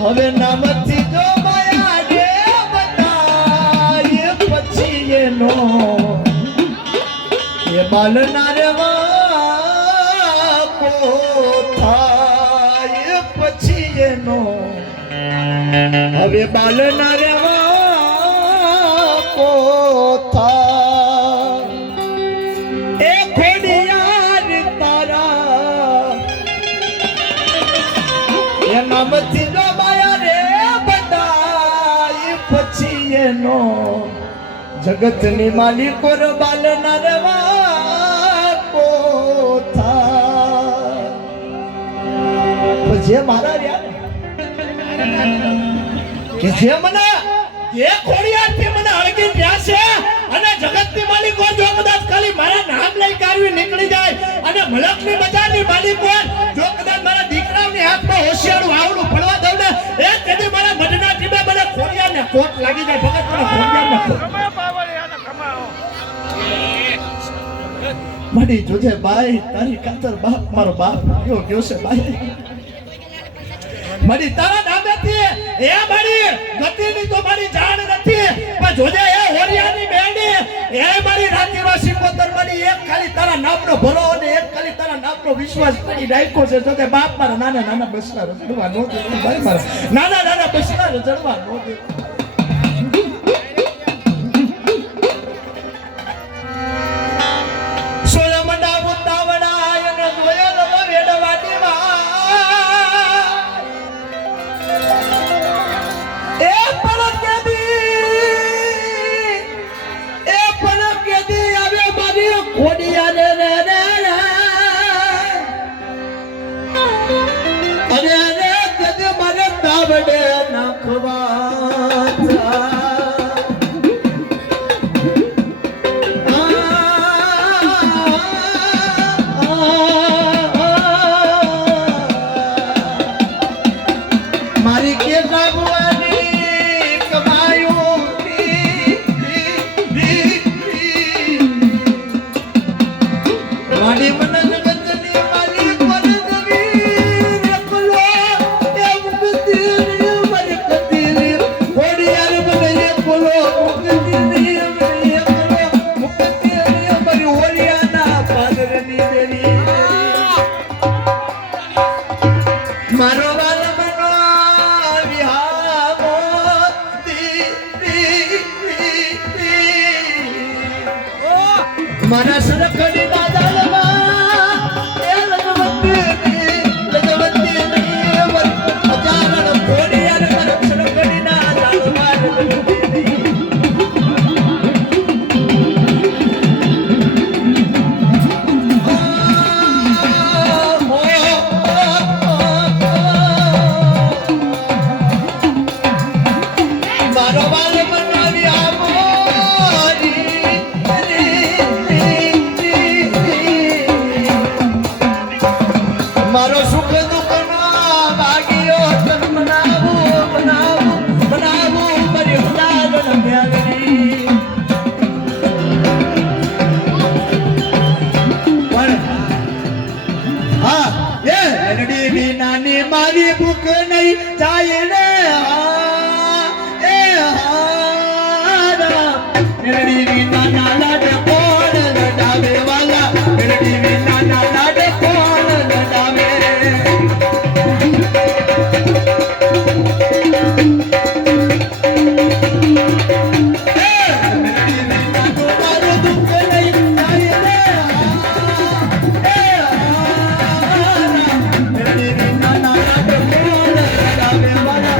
હવે નામથી જો માયા રે બતાય પછી એનો એ બાલના રેવા કો થાય પછી એનો હવે બાલના રેવા કો થાય એ ખોડિયાર તારા એ નામથી જો માયા રે બતાય પછી એનો જગતની માલિકો બાલના રેવા કો થાય જે મારા રહ્યા કે જે મને એ ખોડિયારથી મને અળગી રહ્યા છે અને જગતની માલિકો જો કદાચ ખાલી મારા નામ લઈ કાઢવી નીકળી જાય અને મલકની બજારની માલિકો જો કદાચ મારા દીકરાઓની હાથમાં હોશિયારું આવડું પડવા દઉં ને એ કદી મારા મઢના ટીમે મને ખોડિયારને કોટ લાગી જાય ભગત મને ખોડિયારને મડી જોજે ભાઈ તારી કાતર બાપ મારો બાપ કયો ગયો છે ભાઈ મડી તારા નામેથી એ મારી ગતિની તો મારી જાણ નથી પણ જોજે એ હોરિયાની બેડી એ મારી રાતીનો સિકોતર મડી એક ખાલી તારા નામનો ભલો અને એક ખાલી તારા નામનો વિશ્વાસ કરી રાખ્યો છે જોજે બાપ મારા નાના નાના બસલા રજડવા નો દે ભાઈ મારા નાના નાના બસલા રજડવા નો દે મારા સરખડી દાદામાં એ લગવતી હજારણ ખોડિયાર મારા સરખડી ના દાદામાં મારો વાલ મનાવી આવો મારો સુખ દુઃખ ના ભાગ્યો તન બનાવું મારી ઉદાહરણ મ્યાગરી પણ હા એ રડી વિનાની મારી ભૂખ નહીં જાય ને એ હારા રડી વિનાના લાડ કોણ લડાવે વાલા રડી વિનાના લાડ કોણ લડાવે વાલા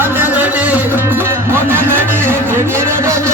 અને લડી ભેગી રડે